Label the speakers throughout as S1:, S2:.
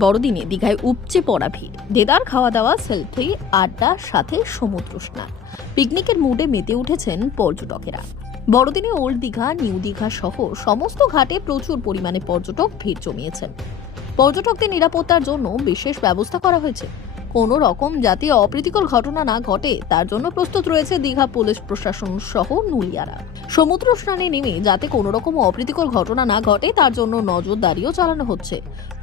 S1: বড়দিনে দীঘায় উপচে পড়া ভিড়। দেদার খাওয়া দাওয়া সেলফি, আড্ডা, সাথে সমুদ্র স্নান। পিকনিকের মুডে মেতে উঠেছেন পর্যটকেরা। বড়দিনে ওল্ড দীঘা, নিউ দীঘা সহ সমস্ত ঘাটে প্রচুর পরিমাণে পর্যটক ভিড় জমিয়েছেন। পর্যটকদের নিরাপত্তার জন্য বিশেষ ব্যবস্থা করা হয়েছে। কোনো রকম যাতে অপ্রীতিকর ঘটনা না ঘটে, তার জন্য প্রস্তুত রয়েছে দীঘা পুলিশ প্রশাসন সহ নুলিয়ারা। সমুদ্র স্নানে নেমে যাতে কোনো রকম অপ্রীতিকর ঘটনা না ঘটে, তার জন্য নজরদারিও চালানো হচ্ছে।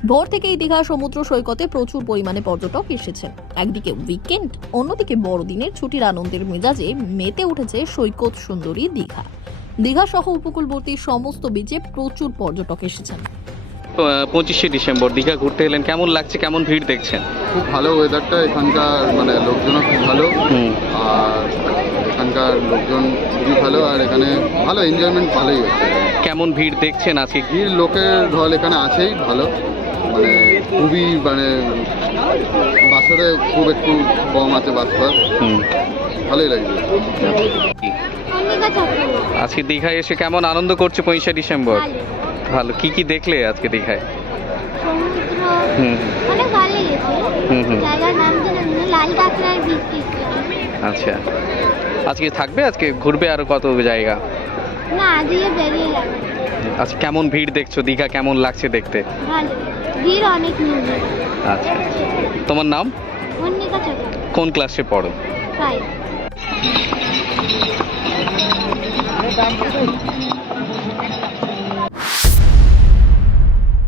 S1: ভোর থেকেই দীঘা সমুদ্র সৈকতে প্রচুর পরিমাণে পর্যটক এসেছেন। একদিকে উইকেন্ড, অন্যদিকে বড়দিনের ছুটির আনন্দের মেজাজে মেতে উঠেছে সৈকত সুন্দরী দীঘা। দীঘা সহ উপকূলবর্তী সমস্ত বিচে প্রচুর পর্যটক এসেছেন।
S2: পঁচিশে ডিসেম্বর দীঘা ঘুরতে এলেন কেমন লাগছে কেমন ভিড় দেখছেন?
S3: খুব ভালো ওয়েদারটা এখানকার মানে লোকজনও খুব ভালো। আর এখানকার লোকজন খুবই ভালো আর এখানে ভালো এনজয়মেন্ট ভালোই হচ্ছে।
S2: কেমন ভিড় দেখছেন আজকে?
S3: ভিড় লোকের ঢল এখানে আছেই ভালো। মানে খুবই মানে বাসরে খুব একটু কম আছে বাস বাস ভালোই লাগছে।
S2: আজকে দীঘায় এসে কেমন আনন্দ করছে পঁচিশে ডিসেম্বর?
S4: ভালো।
S2: ভালো কি কি দেখলে আজকে দীঘায়?
S4: সমুদ্র অনেক ভালো লেগেছে।
S2: হুম হুম।
S4: জায়গার নাম তো জানি না লাল কাঁকড়ার বীজ
S2: আচ্ছা। আজকে থাকবে? আজকে ঘুরবে আরও কত জায়গা?
S4: না আজকে বেরিয়ে যাবে
S2: আচ্ছা কেমন ভিড় দেখছ? দীঘা কেমন লাগছে দেখতে?
S4: ভালো। ভিড় অনেক
S2: আচ্ছা। তোমার নাম? কোন ক্লাসে পড়ো?
S4: ফাইভ